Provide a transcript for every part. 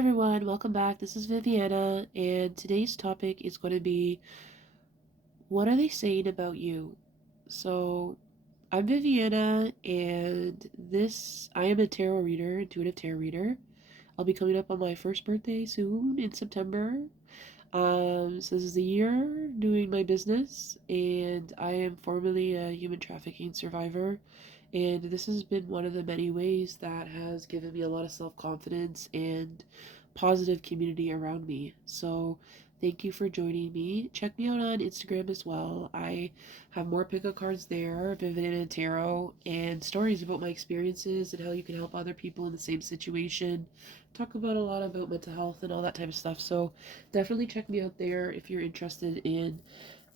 everyone, welcome back. This is Viviana, and today's topic is going to be what are they saying about you? So, I'm Viviana, and I am a tarot reader, intuitive tarot reader. I'll be coming up on my first birthday soon in September. So this is the year doing my business, and I am formerly a human trafficking survivor. And this has been one of the many ways that has given me a lot of self confidence and positive community around me. So, thank you for joining me. Check me out on Instagram as well. I have more pickup cards there, Vivid and Tarot, and stories about my experiences and how you can help other people in the same situation. Talk about a lot about mental health and all that type of stuff. So, definitely check me out there if you're interested in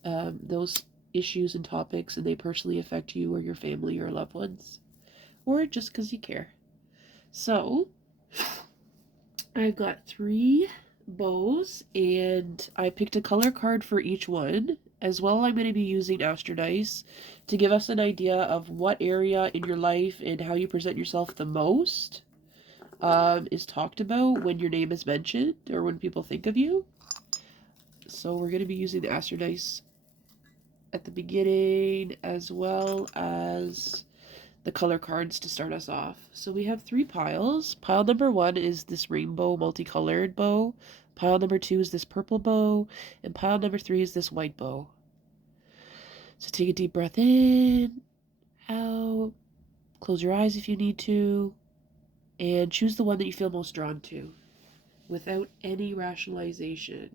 those issues and topics and they personally affect you or your family or loved ones, or just because you care. So, I've got three bows and I picked a color card for each one. As well, I'm going to be using Astro Dice to give us an idea of what area in your life and how you present yourself the most is talked about when your name is mentioned or when people think of you. So we're going to be using the Astro Dice at the beginning as well as the color cards to start us off. So we have three piles. Pile number one is this rainbow multicolored bow. Pile number two is this purple bow. And pile number three is this white bow. So take a deep breath in, out, close your eyes if you need to, and choose the one that you feel most drawn to without any rationalization.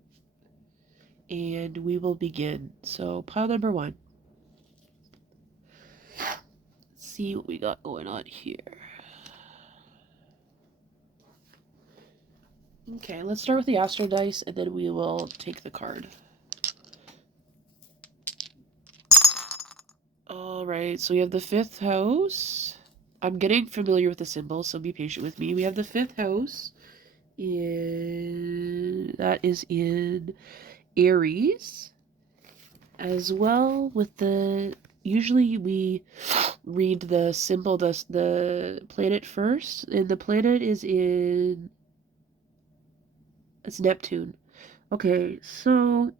And we will begin. So pile number one. Let's see what we got going on here. Okay, let's start with the Astro Dice, and then we will take the card. Alright, so we have the fifth house. I'm getting familiar with the symbols, so be patient with me. We have the fifth house. That is in Aries. As well with the... Usually we read the symbol, the planet first, and the planet is in... It's Neptune. Okay, so...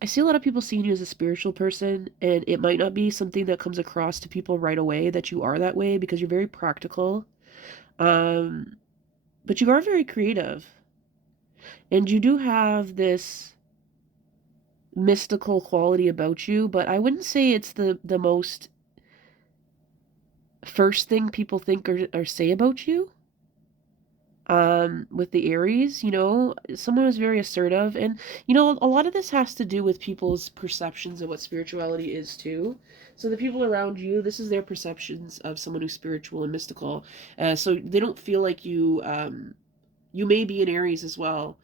I see a lot of people seeing you as a spiritual person, and it might not be something that comes across to people right away that you are that way because you're very practical. Um, but you are very creative. And you do have this mystical quality about you, but I wouldn't say it's the most first thing people think or say about you. With the Aries, someone who's very assertive. And, a lot of this has to do with people's perceptions of what spirituality is, too. So the people around you, this is their perceptions of someone who's spiritual and mystical. So they don't feel like you may be an Aries as well.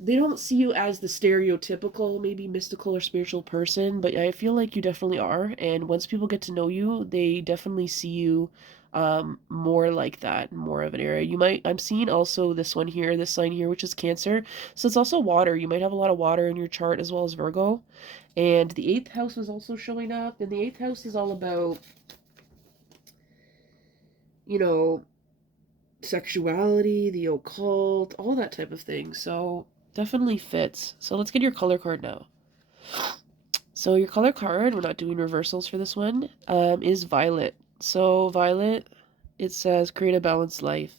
They don't see you as the stereotypical, maybe mystical or spiritual person, but I feel like you definitely are. And once people get to know you, they definitely see you more like that, more of an area. I'm seeing also this one here, this sign here, which is Cancer. So it's also water. You might have a lot of water in your chart as well as Virgo. And the eighth house was also showing up. And the eighth house is all about, you know, sexuality, the occult, all that type of thing. So definitely fits. So let's get your color card now. So your color card, we're not doing reversals for this one, is violet. So violet, it says create a balanced life.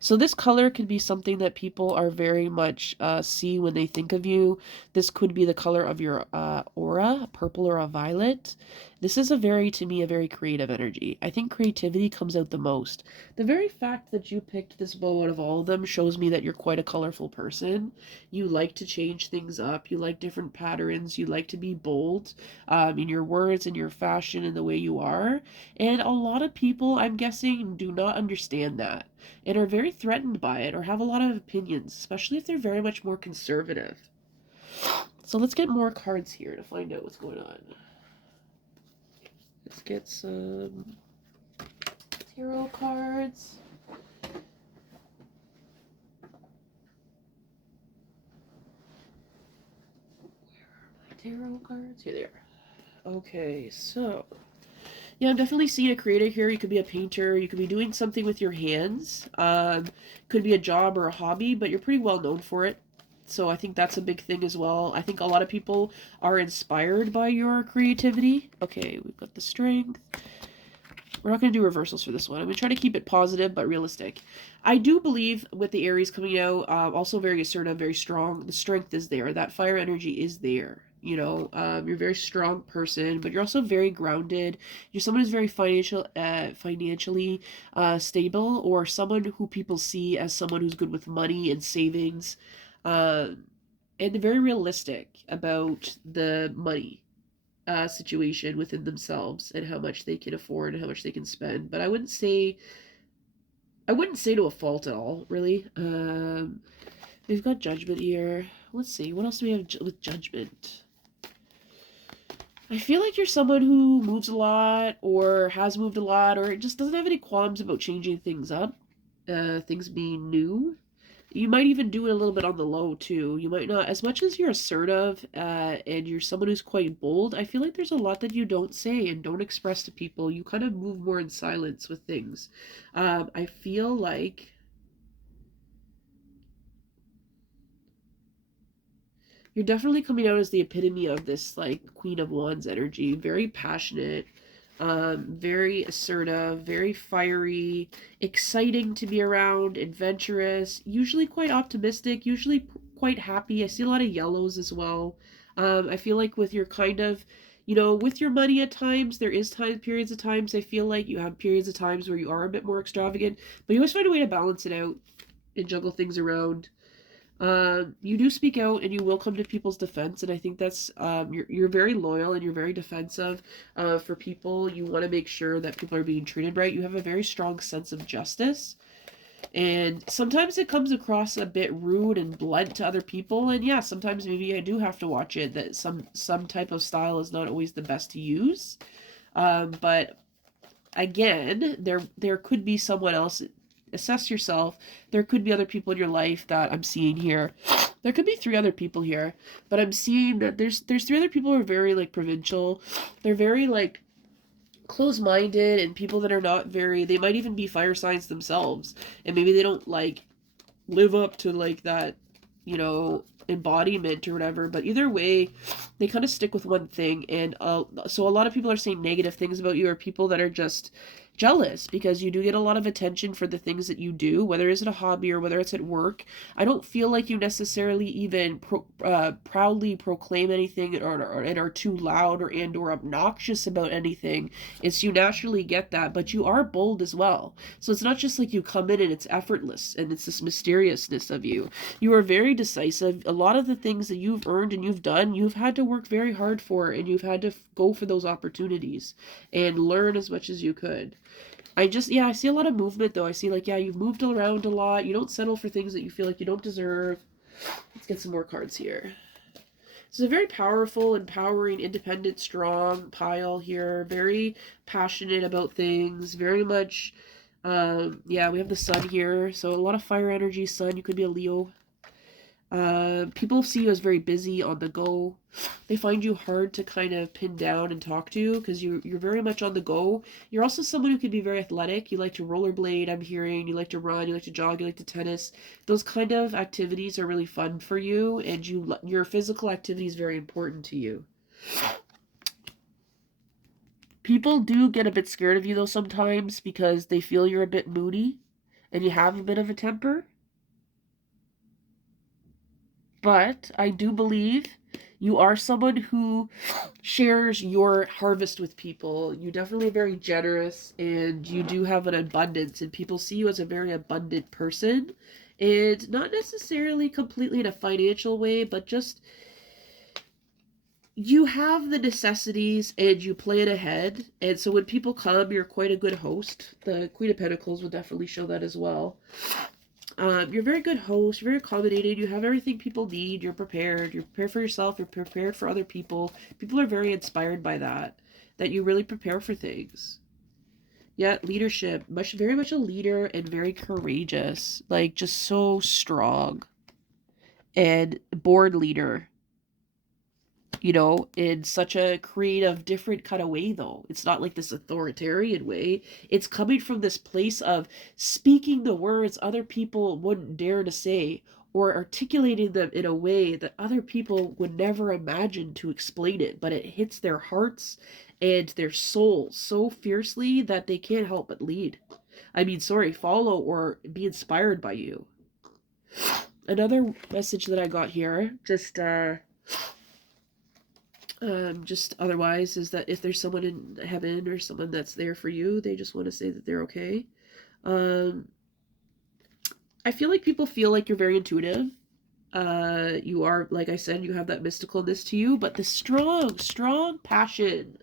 So this color could be something that people are very much see when they think of you. This could be the color of your aura, a purple or a violet. This is to me, a very creative energy. I think creativity comes out the most. The very fact that you picked this bow out of all of them shows me that you're quite a colorful person. You like to change things up. You like different patterns. You like to be bold in your words and your fashion and the way you are. And a lot of people, I'm guessing, do not understand that and are very threatened by it or have a lot of opinions, especially if they're very much more conservative. So let's get more cards here to find out what's going on. Let's get some tarot cards. Where are my tarot cards? Here they are. Okay, so Yeah, I'm definitely seeing a creator here. You could be a painter. You could be doing something with your hands. Could be a job or a hobby, but you're pretty well known for it. So I think that's a big thing as well. I think a lot of people are inspired by your creativity. Okay, we've got the strength. We're not going to do reversals for this one. I'm going to try to keep it positive but realistic. I do believe with the Aries coming out, also very assertive, very strong. The strength is there. That fire energy is there. You know, you're a very strong person, but you're also very grounded. You're someone who's very financially stable, or someone who people see as someone who's good with money and savings, uh, and very realistic about the money situation within themselves and how much they can afford and how much they can spend. But I wouldn't say to a fault at all, really. We've got judgment here. Let's see, what else do we have with judgment? I feel like you're someone who moves a lot, or has moved a lot, or just doesn't have any qualms about changing things up, things being new. You might even do it a little bit on the low too. You might not, as much as you're assertive, and you're someone who's quite bold. I feel like there's a lot that you don't say and don't express to people. You kind of move more in silence with things. I feel like you're definitely coming out as the epitome of this like Queen of Wands energy. Very passionate, very assertive, very fiery, exciting to be around, adventurous, usually quite optimistic, usually quite happy. I see a lot of yellows as well. I feel like with your kind of, with your money at times, there is periods of times I feel like you have periods of times where you are a bit more extravagant, but you always find a way to balance it out and juggle things around. You do speak out and you will come to people's defense, and I think that's you're very loyal and you're very defensive for people. You want to make sure that people are being treated right. You have a very strong sense of justice, and sometimes it comes across a bit rude and blunt to other people. And yeah, sometimes maybe I do have to watch it that some type of style is not always the best to use. But again, there could be someone else. Assess yourself. There could be other people in your life that I'm seeing here. There could be three other people here, but I'm seeing that there's three other people who are very like provincial. They're very like close-minded, and people that are not very, they might even be fire signs themselves, and maybe they don't like live up to like that, embodiment or whatever. But either way, they kind of stick with one thing. And so a lot of people are saying negative things about you, or people that are just jealous because you do get a lot of attention for the things that you do, whether it's at a hobby or whether it's at work. I don't feel like you necessarily even proudly proclaim anything, and are too loud or obnoxious about anything. It's you naturally get that, but you are bold as well. So it's not just like you come in and it's effortless and it's this mysteriousness of you. You are very decisive. A lot of the things that you've earned and you've done, you've had to work very hard for, and you've had to go for those opportunities and learn as much as you could. Yeah, I see a lot of movement though. I see like, yeah, you've moved around a lot. You don't settle for things that you feel like you don't deserve. Let's get some more cards here. This is a very powerful, empowering, independent, strong pile here. Very passionate about things. Very much, yeah, we have the sun here. So a lot of fire energy, sun. You could be a Leo. People see you as very busy, on the go. They find you hard to kind of pin down and talk to because you're very much on the go. You're also someone who can be very athletic. You like to rollerblade, I'm hearing. You like to run, you like to jog, you like to tennis. Those kind of activities are really fun for you, and your physical activity is very important to you. People do get a bit scared of you though sometimes because they feel you're a bit moody and you have a bit of a temper. But I do believe you are someone who shares your harvest with people. You definitely are very generous, and you do have an abundance, and people see you as a very abundant person. And not necessarily completely in a financial way, but just you have the necessities and you plan ahead. And so when people come, you're quite a good host. The Queen of Pentacles will definitely show that as well. You're a very good host, you're very accommodating, you have everything people need, you're prepared for yourself, you're prepared for other people. People are very inspired by that you really prepare for things. Yeah, leadership, very much a leader, and very courageous, like just so strong. And board leader. you know, in such a creative, different kind of way, though. It's not like this authoritarian way. It's coming from this place of speaking the words other people wouldn't dare to say, or articulating them in a way that other people would never imagine to explain it, but it hits their hearts and their souls so fiercely that they can't help but lead. I mean, sorry, follow or be inspired by you. Another message that I got here, just otherwise, is that if there's someone in heaven or someone that's there for you, they just want to say that they're okay. Um, I feel like people feel like you're very intuitive. You are, like I said, you have that mysticalness to you, but the strong, strong passion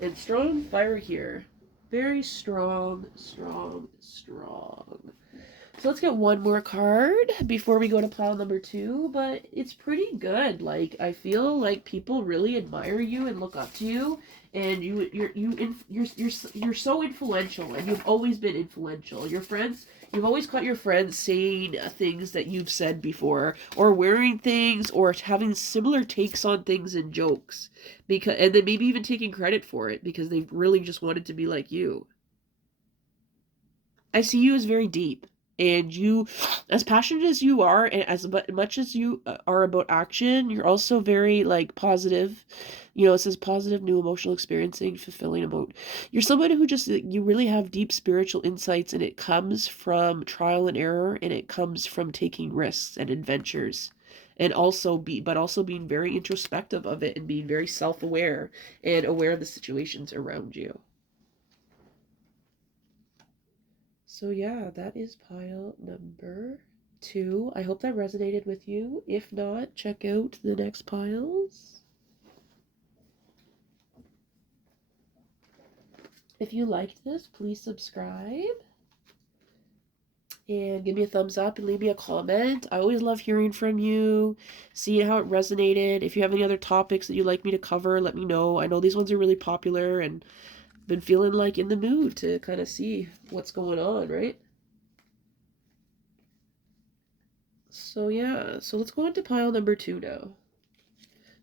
and strong fire here. Very strong, strong, strong. So let's get one more card before we go to pile number 2, but it's pretty good. Like, I feel like people really admire you and look up to you, and you're so influential, and you've always been influential. Your friends, you've always caught your friends saying things that you've said before, or wearing things, or having similar takes on things and jokes, and then maybe even taking credit for it because they've really just wanted to be like you. I see you as very deep. And you, as passionate as you are, and as much as you are about action, you're also very, like, positive. You know, it says positive new emotional experiencing, fulfilling about. You're someone who just, you really have deep spiritual insights, and it comes from trial and error, and it comes from taking risks and adventures. And but also being very introspective of it and being very self-aware and aware of the situations around you. So yeah, that is pile number 2. I hope that resonated with you. If not, check out the next piles. If you liked this, please subscribe and give me a thumbs up and leave me a comment. I always love hearing from you, seeing how it resonated. If you have any other topics that you'd like me to cover, let me know. I know these ones are really popular, and been feeling like in the mood to kind of see what's going on, right? So yeah, so let's go on to pile number 2 now.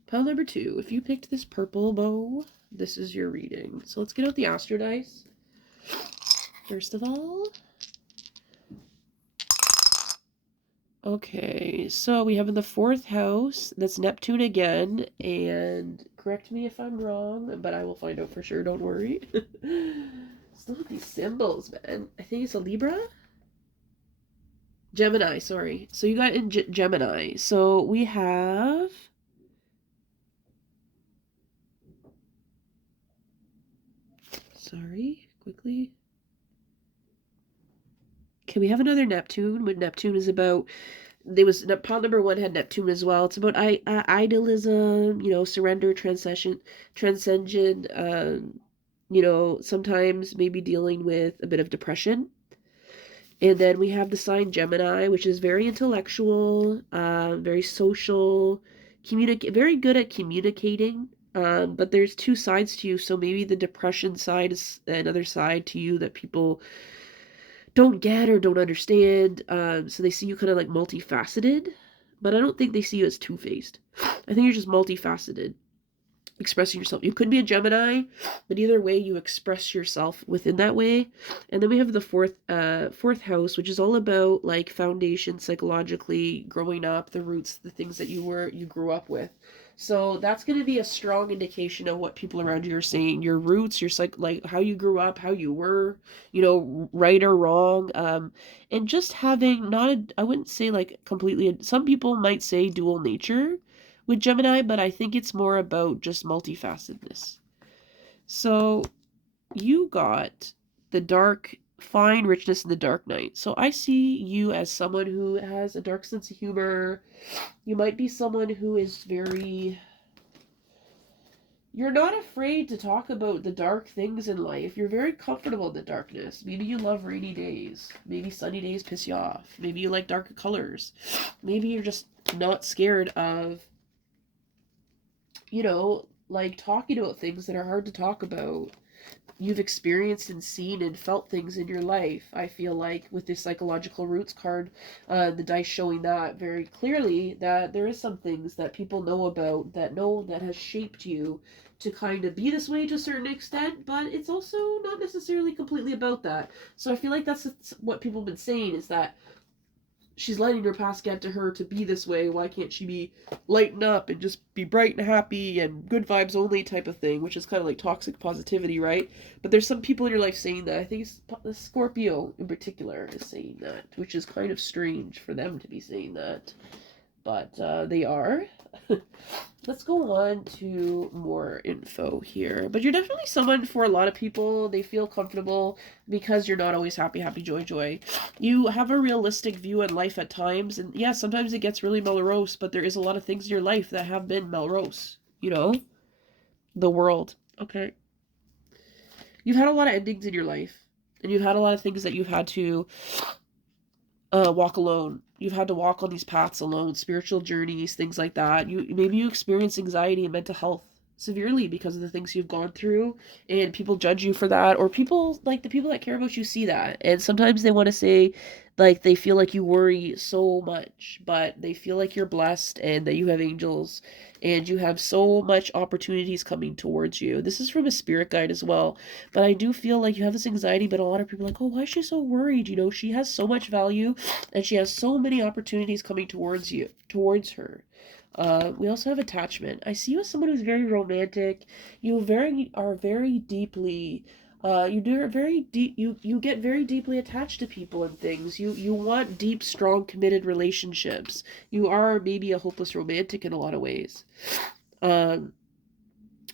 Pile number 2, if you picked this purple bow, this is your reading. So let's get out the Astro Dice. First of all. Okay, so we have in the 4th house, that's Neptune again, and correct me if I'm wrong, but I will find out for sure, don't worry. Still with these symbols, man. I think it's a Libra? Gemini, sorry. So you got in Gemini. So we have... Sorry, quickly. Okay, we have another Neptune. When Neptune is about, there was pile number 1 had Neptune as well. It's about idealism, you know, surrender, transcendent. You know, sometimes maybe dealing with a bit of depression. And then we have the sign Gemini, which is very intellectual, very social, very good at communicating. But there's 2 sides to you, so maybe the depression side is another side to you that people don't get or don't understand. So they see you kind of like multifaceted, but I don't think they see you as two-faced. I think you're just multifaceted, expressing yourself. You could be a Gemini, but either way, you express yourself within that way. And then we have the fourth house, which is all about like foundation, psychologically, growing up, the roots, the things that you grew up with. So that's going to be a strong indication of what people around you are saying. Your roots, your like how you grew up, how you were, you know, right or wrong, and just having not I wouldn't say like completely. Some people might say dual nature with Gemini, but I think it's more about just multifacetedness. So you got the dark, fine richness in the dark night. So I see you as someone who has a dark sense of humor. You might be someone who is very... You're not afraid to talk about the dark things in life. You're very comfortable in the darkness. Maybe you love rainy days. Maybe sunny days piss you off. Maybe you like darker colors. Maybe you're just not scared of, you know, like talking about things that are hard to talk about. you've experienced and seen and felt things in your life. I feel like with this psychological roots card, the dice showing that very clearly that there is some things that people know about that has shaped you to kind of be this way to a certain extent, but it's also not necessarily completely about that. So I feel like that's what people have been saying is that she's letting her past get to her to be this way. Why can't she be lighten up and just be bright and happy and good vibes only type of thing, which is kind of like toxic positivity, right? But there's some people in your life saying that. I think it's Scorpio in particular is saying that, which is kind of strange for them to be saying that, but they are. Let's go on to more info here. But you're definitely someone for a lot of people. They feel comfortable because you're not always happy, happy, joy, joy. You have a realistic view in life at times. And yeah, sometimes it gets really Melrose, but there is a lot of things in your life that have been Melrose. You know? The world. Okay. You've had a lot of endings in your life. And you've had a lot of things that you've had to walk alone. You've had to walk on these paths alone, spiritual journeys, things like that. Maybe you experience anxiety and mental health severely because of the things you've gone through, and people judge you for that, or people like the people that care about you see that, and sometimes they want to say like they feel like you worry so much, but they feel like you're blessed and that you have angels and you have so much opportunities coming towards you. This is from a spirit guide as well. But I do feel like you have this anxiety, but a lot of people are like, oh, why is she so worried? You know, she has so much value and she has so many opportunities coming towards her. We also have attachment. I see you as someone who's very romantic. You are very deeply you do very deep you get very deeply attached to people and things. You want deep, strong, committed relationships. You are maybe a hopeless romantic in a lot of ways. Um,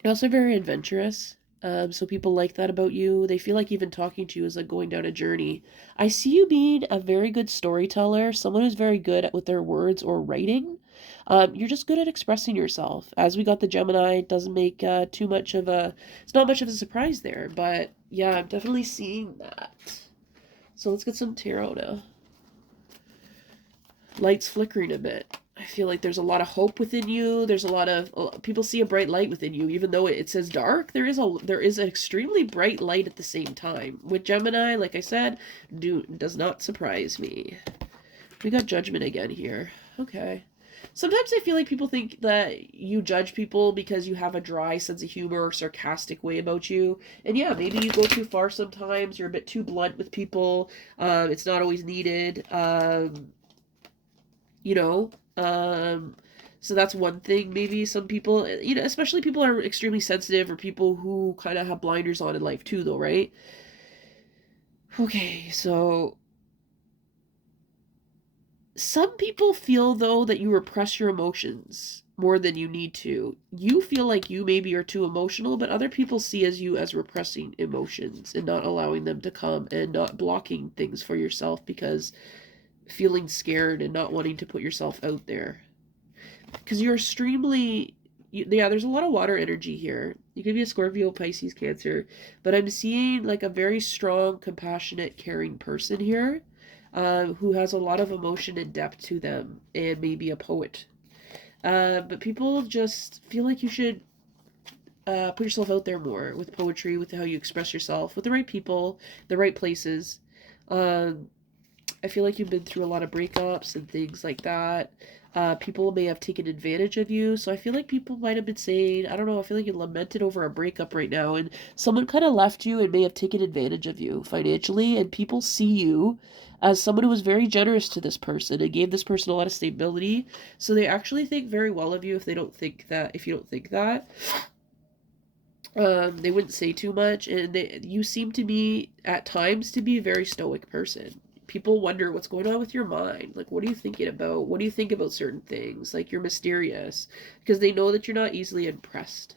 you're also very adventurous. So people like that about you. They feel like even talking to you is like going down a journey. I see you being a very good storyteller, someone who's very good with their words or writing. You're just good at expressing yourself. As we got the Gemini, it doesn't make too much of a. It's not much of a surprise there, but yeah, I'm definitely seeing that. So let's get some tarot now. Light's flickering a bit. I feel like there's a lot of hope within you. There's a lot of people see a bright light within you, even though it says dark. There is an extremely bright light at the same time. With Gemini, like I said, does not surprise me. We got judgment again here. Okay. Sometimes I feel like people think that you judge people because you have a dry sense of humor or sarcastic way about you. And yeah, maybe you go too far sometimes. You're a bit too blunt with people. It's not always needed. You know, so that's one thing. Maybe some people, especially people are extremely sensitive or people who kind of have blinders on in life too, though, right? Okay, so some people feel though that you repress your emotions more than you need to. You feel like you maybe are too emotional, but other people see as you as repressing emotions and not allowing them to come and not blocking things for yourself because feeling scared and not wanting to put yourself out there. Because you're extremely yeah, there's a lot of water energy here. You could be a Scorpio, Pisces, Cancer, but I'm seeing like a very strong, compassionate, caring person here, who has a lot of emotion and depth to them, and maybe a poet. But people just feel like you should put yourself out there more with poetry, with how you express yourself, with the right people, the right places. Um, I feel like you've been through a lot of breakups and things like that. People may have taken advantage of you. So I feel like people might have been saying, I don't know, I feel like you lamented over a breakup right now, and someone kind of left you and may have taken advantage of you financially. And people see you as someone who was very generous to this person and gave this person a lot of stability. So they actually think very well of you if you don't think that. They wouldn't say too much, and you seem to be at times to be a very stoic person. People wonder what's going on with your mind. Like, what are you thinking about? What do you think about certain things? Like, you're mysterious because they know that you're not easily impressed.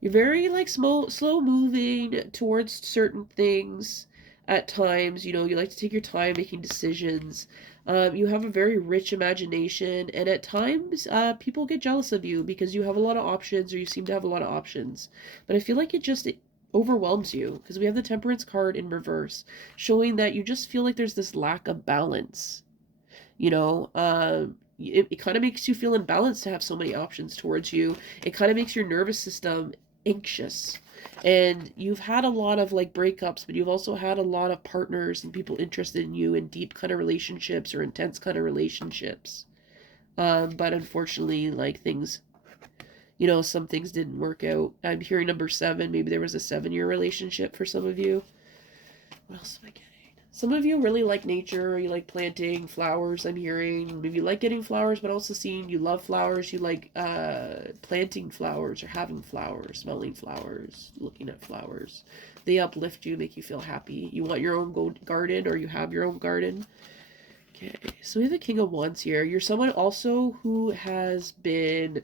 You're very like slow moving towards certain things at times. You know, you like to take your time making decisions. You have a very rich imagination, and at times, people get jealous of you because you have a lot of options, or you seem to have a lot of options. But I feel like it overwhelms you because we have the Temperance card in reverse, showing that you just feel like there's this lack of balance. You know, it kind of makes you feel imbalanced to have so many options towards you. It kind of makes your nervous system anxious. And you've had a lot of like breakups, but you've also had a lot of partners and people interested in you in deep kind of relationships or intense kind of relationships. But unfortunately, like things, some things didn't work out. I'm hearing number 7. Maybe there was a 7-year relationship for some of you. What else am I getting? Some of you really like nature. You like planting flowers. I'm hearing maybe you like getting flowers, but also seeing you love flowers. You like planting flowers or having flowers, smelling flowers, looking at flowers. They uplift you, make you feel happy. You want your own garden, or you have your own garden. Okay, so we have a King of Wands here. You're someone also who has been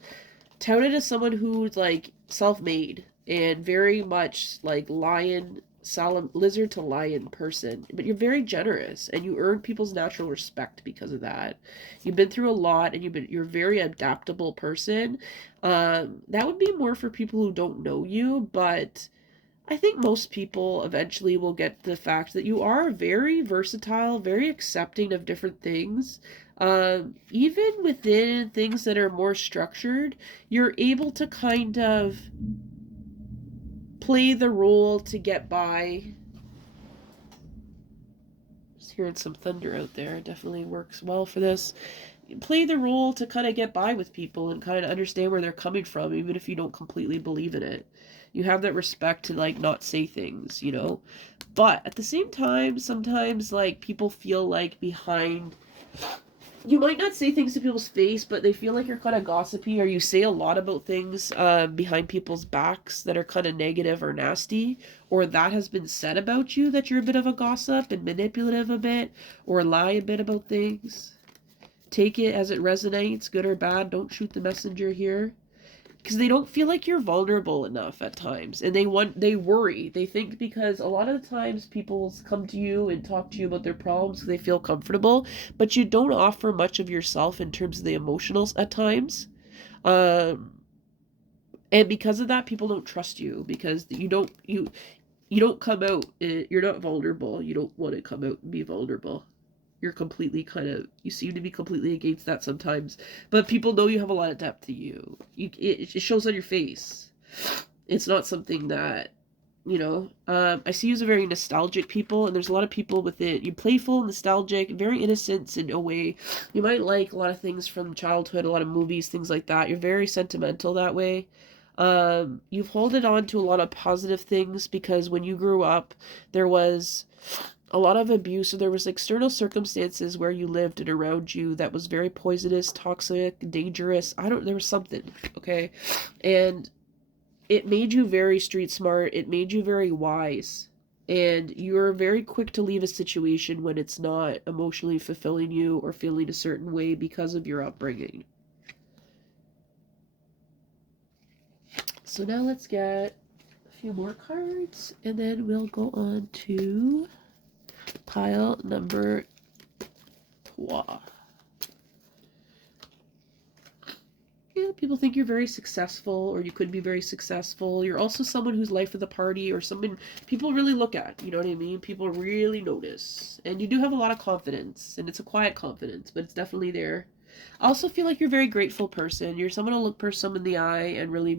touted as someone who's like self-made and very much like lizard to lion person, but you're very generous and you earn people's natural respect because of that. You've been through a lot and you're a very adaptable person. That would be more for people who don't know you, but I think most people eventually will get the fact that you are very versatile, very accepting of different things. Even within things that are more structured, you're able to kind of play the role to get by. Just hearing some thunder out there. It definitely works well for this. Play the role to kind of get by with people and kind of understand where they're coming from, even if you don't completely believe in it. You have that respect to like not say things, But at the same time, sometimes like people feel like behind, you might not say things to people's face, but they feel like you're kind of gossipy, or you say a lot about things behind people's backs that are kind of negative or nasty, or that has been said about you that you're a bit of a gossip and manipulative a bit, or lie a bit about things. Take it as it resonates, good or bad. Don't shoot the messenger here. Because they don't feel like you're vulnerable enough at times, and they worry. They think because a lot of the times people come to you and talk to you about their problems because they feel comfortable, but you don't offer much of yourself in terms of the emotionals at times. Um, and because of that, people don't trust you because you don't come out. You're not vulnerable. You don't want to come out and be vulnerable. You seem to be completely against that sometimes, but people know you have a lot of depth to you. It shows on your face. It's not something that, I see you as a very nostalgic people, and there's a lot of people with it. You're playful, nostalgic, very innocent in a way. You might like a lot of things from childhood, a lot of movies, things like that. You're very sentimental that way. You've holded on to a lot of positive things because when you grew up, there was a lot of abuse, so there was external circumstances where you lived and around you that was very poisonous, toxic, dangerous. There was something, okay? And it made you very street smart, it made you very wise, and you're very quick to leave a situation when it's not emotionally fulfilling you or feeling a certain way because of your upbringing. So now let's get a few more cards, and then we'll go on to pile number 3. Yeah, people think you're very successful, or you could be very successful. You're also someone who's life of the party, or someone people really look at, you know what I mean? People really notice. And you do have a lot of confidence, and it's a quiet confidence, but it's definitely there. I also feel like you're a very grateful person. You're someone to look someone in the eye and really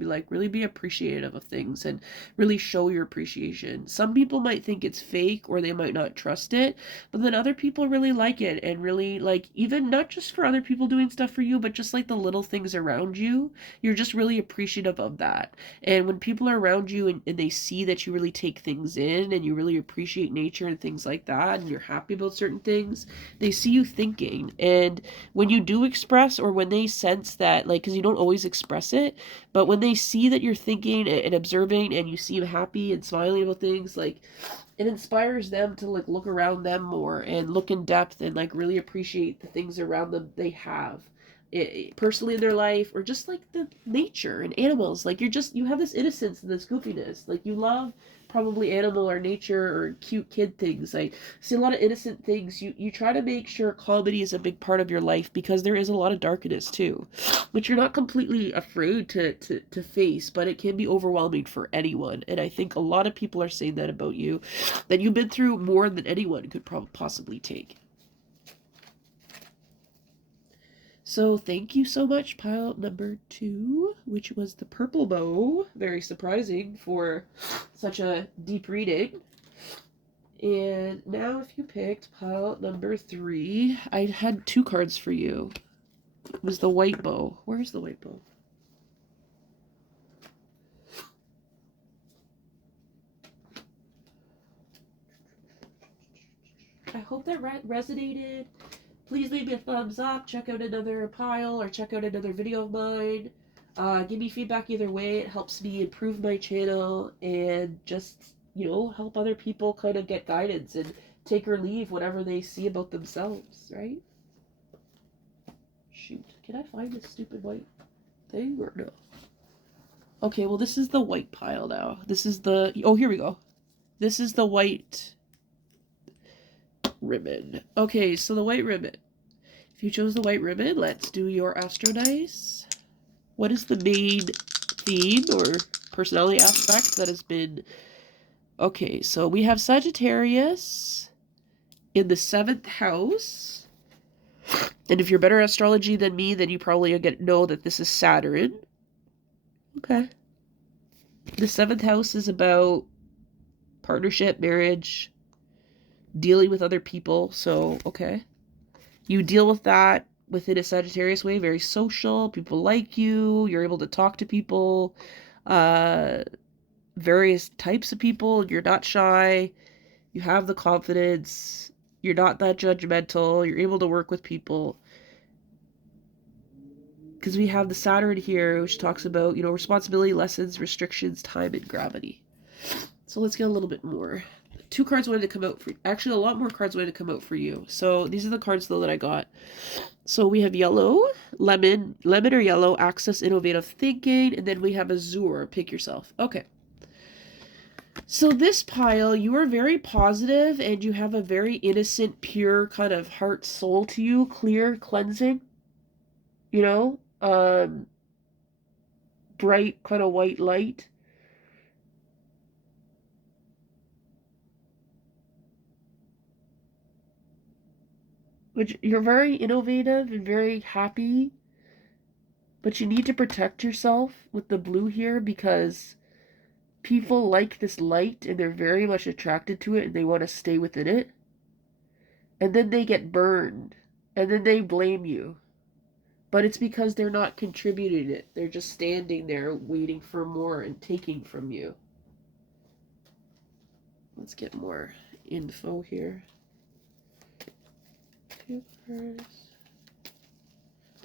be appreciative of things and really show your appreciation. Some people might think it's fake or they might not trust it, but then other people really like it and really like, even not just for other people doing stuff for you, but just like the little things around you. You're just really appreciative of that. And when people are around you and they see that you really take things in and you really appreciate nature and things like that, and you're happy about certain things, they see you thinking. And when you do express, or when they sense that, like, because you don't always express it, but when they see that you're thinking and observing and you seem happy and smiling about things, like, it inspires them to like look around them more and look in depth and like really appreciate the things around them they have personally in their life, or just like the nature and animals. Like you have this innocence and this goofiness, like you love probably animal or nature or cute kid things. Like see a lot of innocent things. You try to make sure comedy is a big part of your life because there is a lot of darkness too, which you're not completely afraid to face, but it can be overwhelming for anyone. And I think a lot of people are saying that about you, that you've been through more than anyone could possibly take. So thank you so much, pile number 2, which was the purple bow. Very surprising for such a deep reading. And now if you picked pile number 3, I had 2 cards for you. It was the white bow. Where's the white bow? I hope that resonated. Please leave me a thumbs up, check out another pile, or check out another video of mine. Give me feedback either way. It helps me improve my channel and just, help other people kind of get guidance and take or leave whatever they see about themselves, right? Shoot, can I find this stupid white thing or no? Okay, well, this is the white pile now. This is the, oh, here we go. This is the white ribbon. Okay, so the white ribbon. If you chose the white ribbon, let's do your Astro Dice. What is the main theme or personality aspect that has been... Okay, so we have Sagittarius in the 7th house. And if you're better at astrology than me, then you probably know that this is Saturn. Okay. The 7th house is about partnership, marriage, dealing with other people. So, okay. You deal with that within a Sagittarius way, very social. People like you. You're able to talk to people. Various types of people. You're not shy. You have the confidence. You're not that judgmental. You're able to work with people. Because we have the Saturn here, which talks about, responsibility, lessons, restrictions, time, and gravity. So let's get a little bit more. 2 cards wanted to come out for you. Actually, a lot more cards wanted to come out for you. So these are the cards, though, that I got. So we have yellow, lemon or yellow, access, innovative thinking, and then we have azure, pick yourself. Okay. So this pile, you are very positive, and you have a very innocent, pure kind of heart soul to you, clear, cleansing, bright kind of white light. Which you're very innovative and very happy, but you need to protect yourself with the blue here because people like this light and they're very much attracted to it and they want to stay within it. And then they get burned and then they blame you. But it's because they're not contributing it. They're just standing there waiting for more and taking from you. Let's get more info here. 2 cards.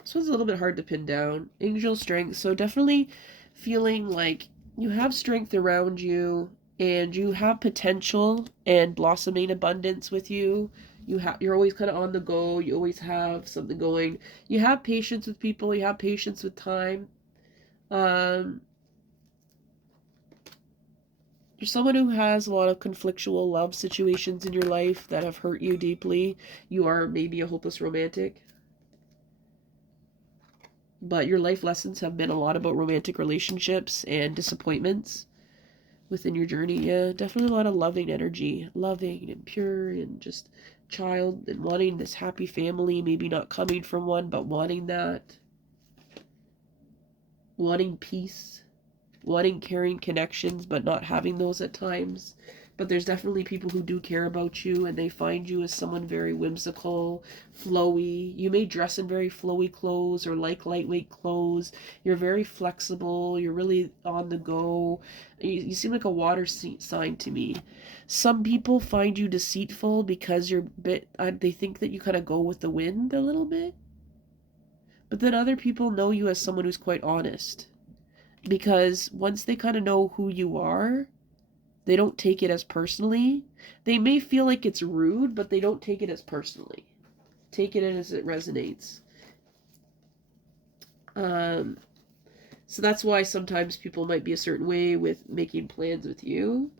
This one's a little bit hard to pin down. Angel strength. So definitely feeling like you have strength around you and you have potential and blossoming abundance with you. You're always kind of on the go. You always have something going. You have patience with people. You have patience with time. You're someone who has a lot of conflictual love situations in your life that have hurt you deeply. You are maybe a hopeless romantic. But your life lessons have been a lot about romantic relationships and disappointments within your journey. Yeah, definitely a lot of loving energy. Loving and pure and just child and wanting this happy family. Maybe not coming from one, but wanting that. Wanting peace. Wanting caring connections, but not having those at times. But there's definitely people who do care about you, and they find you as someone very whimsical, flowy. You may dress in very flowy clothes or like lightweight clothes. You're very flexible. You're really on the go. You seem like a water sign to me. Some people find you deceitful because you're they think that you kind of go with the wind a little bit. But then other people know you as someone who's quite honest. Because once they kind of know who you are, they don't take it as personally. They may feel like it's rude, but they don't take it as personally. Take it as it resonates. So that's why sometimes people might be a certain way with making plans with you.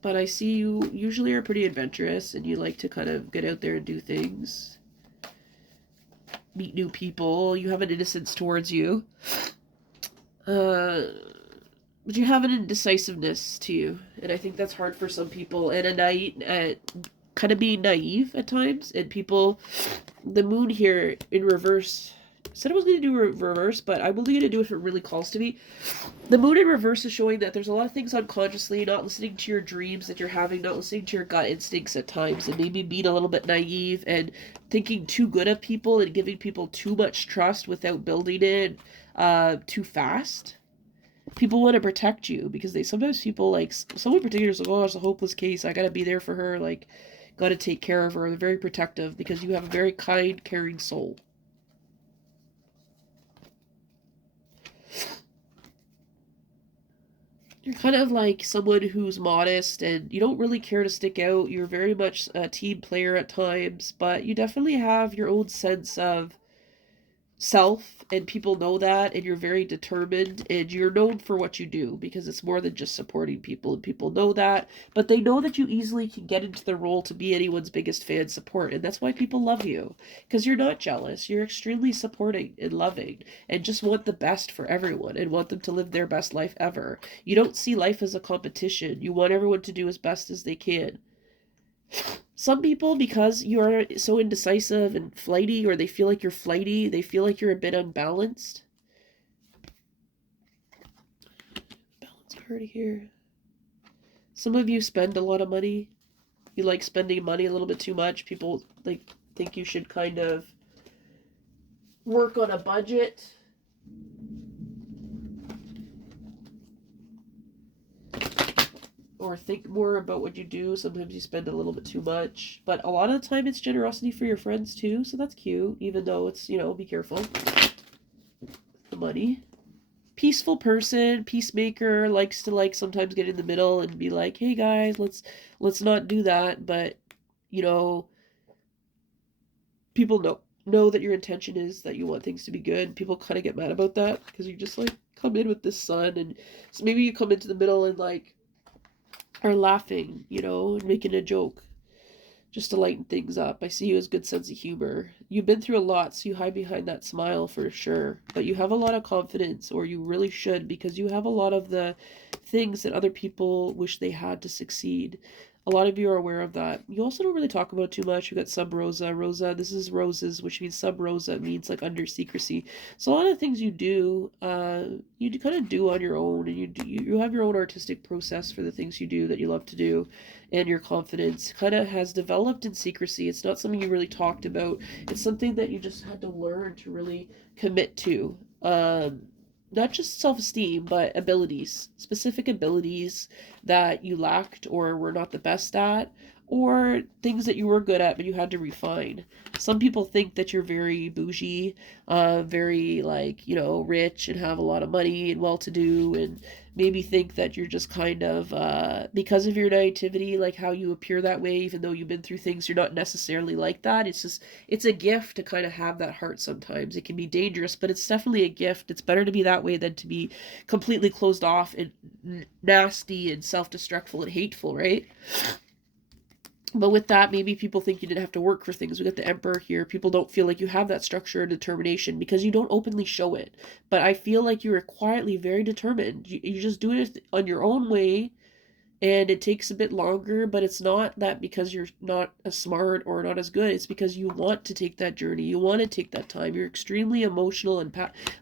But I see you usually are pretty adventurous and you like to kind of get out there and do things. Meet new people. You have an innocence towards you. But you have an indecisiveness to you, and I think that's hard for some people. And a night at kind of being naive at times, and people, the moon here in reverse, said I was going to do reverse, but I'm only going to do it if it really calls to me. The moon in reverse is showing that there's a lot of things unconsciously, not listening to your dreams that you're having, not listening to your gut instincts at times, and maybe being a little bit naive and thinking too good of people and giving people too much trust without building it too fast. People want to protect you because they sometimes people like someone in particular is like, oh, it's a hopeless case, I gotta be there for her, like gotta take care of her. They're very protective because you have a very kind, caring soul. You're kind of like someone who's modest and you don't really care to stick out. You're very much a team player at times, but you definitely have your own sense of self, and people know that, and you're very determined, and you're known for what you do because it's more than just supporting people, and people know that, but they know that you easily can get into the role to be anyone's biggest fan support, and that's why people love you, because you're not jealous. You're extremely supporting and loving and just want the best for everyone and want them to live their best life ever. You don't see life as a competition. You want everyone to do as best as they can. Some people, because you are so indecisive and flighty, or they feel like you're flighty, they feel like you're a bit unbalanced. Balance card here. Some of you spend a lot of money. You like spending money a little bit too much. People like think you should kind of work on a budget. Or think more about what you do. Sometimes you spend a little bit too much. But a lot of the time it's generosity for your friends too, so that's cute, even though it's, be careful. The money. Peaceful person, peacemaker, likes to sometimes get in the middle and be like, hey guys, let's not do that, but people know that your intention is that you want things to be good. People kind of get mad about that because you just come in with this sun, and so maybe you come into the middle and are laughing, and making a joke just to lighten things up. I see you as good sense of humor. You've been through a lot, so you hide behind that smile for sure. But you have a lot of confidence, or you really should, because you have a lot of the things that other people wish they had to succeed. A lot of you are aware of that. You also don't really talk about it too much. You got sub rosa. Rosa, this is roses, which means sub rosa means under secrecy. So a lot of things you do, you kind of do on your own, and you have your own artistic process for the things you do that you love to do, and your confidence kind of has developed in secrecy. It's not something you really talked about. It's something that you just had to learn to really commit to. Not just self-esteem, but abilities, specific abilities that you lacked or were not the best at, or things that you were good at but you had to refine. Some people think that you're very bougie, very rich and have a lot of money and well-to-do, and maybe think that you're just kind of because of your naivety, like how you appear that way, even though you've been through things, you're not necessarily like that. It's a gift to kind of have that heart. Sometimes it can be dangerous, but it's definitely a gift. It's better to be that way than to be completely closed off and nasty and self-destructful and hateful, right? But with that, maybe people think you didn't have to work for things. We got the Emperor here. People don't feel like you have that structure and determination because you don't openly show it. But I feel like you're quietly very determined. You just do it on your own way, and it takes a bit longer, but it's not that because you're not as smart or not as good. It's because you want to take that journey. You want to take that time. You're extremely emotional and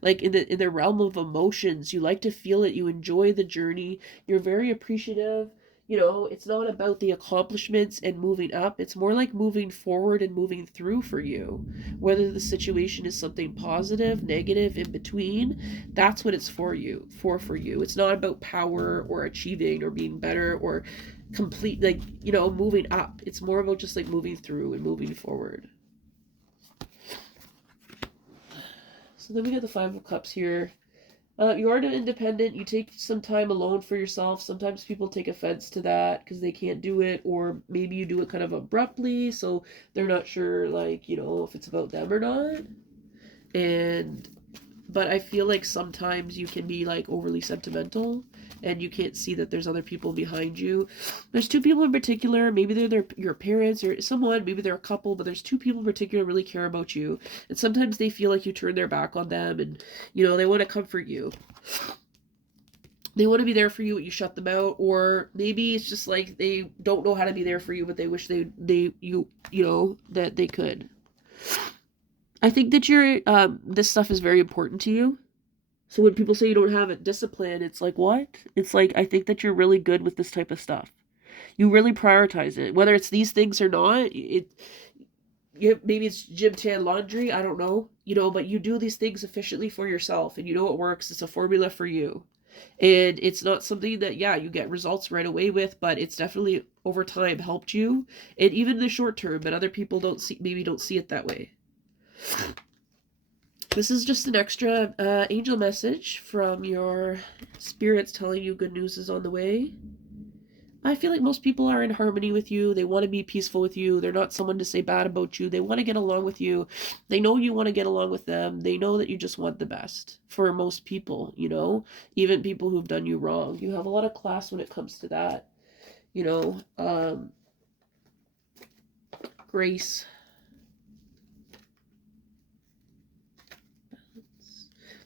in the realm of emotions. You like to feel it. You enjoy the journey. You're very appreciative. It's not about the accomplishments and moving up. It's more like moving forward and moving through for you. Whether the situation is something positive, negative, in between, that's what it's for you. For you. It's not about power or achieving or being better or complete, moving up. It's more about just moving through and moving forward. So then we got the Five of Cups here. You are an independent. You take some time alone for yourself. Sometimes people take offense to that because they can't do it, or maybe you do it kind of abruptly, so they're not sure, if it's about them or not. But I feel like sometimes you can be overly sentimental, and you can't see that there's other people behind you. There's two people in particular. Maybe they're your parents or someone. Maybe they're a couple, but there's two people in particular who really care about you. And sometimes they feel like you turn their back on them, and they want to comfort you. They want to be there for you, but you shut them out. Or maybe it's just like they don't know how to be there for you, but they wish you know, that they could. I think that this stuff is very important to you. So when people say you don't have it discipline, it's like, what? It's like, I think that you're really good with this type of stuff. You really prioritize it, whether it's these things or not. Maybe it's gym, tan, laundry, I don't know, you know, but you do these things efficiently for yourself, and you know it works. It's a formula for you, and it's not something that, yeah, you get results right away with, but it's definitely over time helped you, and even in the short term. But other people don't see it that way. This is just an extra angel message from your spirits telling you good news is on the way. I feel like most people are in harmony with you. They want to be peaceful with you. They're not someone to say bad about you. They want to get along with you. They know you want to get along with them. They know that you just want the best for most people, you know, even people who've done you wrong. You have a lot of class when it comes to that, you know. Grace.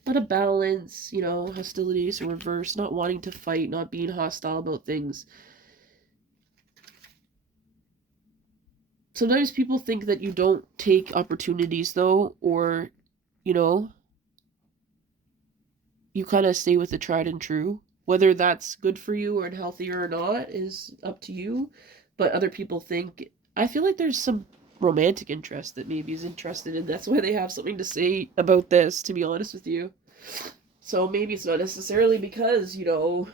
A lot of balance, you know, hostilities in reverse, not wanting to fight, not being hostile about things. Sometimes people think that you don't take opportunities, though, or, you know, you kind of stay with the tried and true. Whether that's good for you or healthier or not is up to you. But other people think, I feel like there's some romantic interest that maybe is interested in. That's why they have something to say about this, to be honest with you. So maybe it's not necessarily because, you know,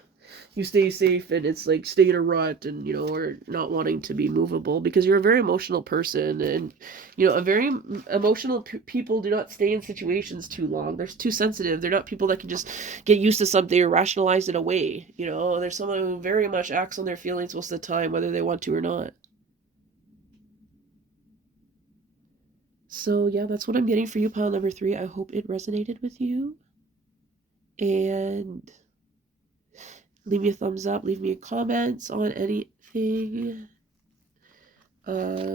you stay safe and it's like stay in a rut and, you know, or not wanting to be movable, because you're a very emotional person. And, you know, a very emotional people do not stay in situations too long. They're too sensitive. They're not people that can just get used to something or rationalize it away. You know, there's someone who very much acts on their feelings most of the time, whether they want to or not. So yeah, that's what I'm getting for you, pile number 3. I hope it resonated with you. And leave me a thumbs up, leave me comments on anything.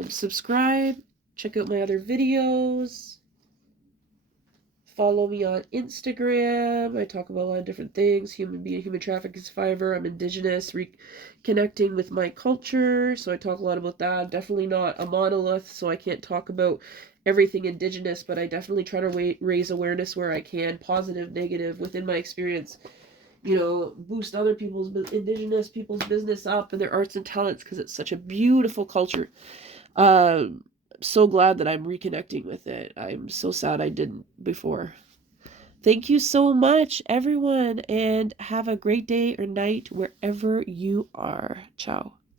Subscribe, check out my other videos. Follow me on Instagram. I talk about a lot of different things. Human trafficking survivor. I'm Indigenous, reconnecting with my culture. So I talk a lot about that. I'm definitely not a monolith, so I can't talk about everything Indigenous, but I definitely try to raise awareness where I can, positive, negative, within my experience. You know, boost other Indigenous people's business up and their arts and talents, because it's such a beautiful culture. I'm so glad that I'm reconnecting with it. I'm so sad I didn't before. Thank you so much, everyone, and have a great day or night wherever you are. Ciao.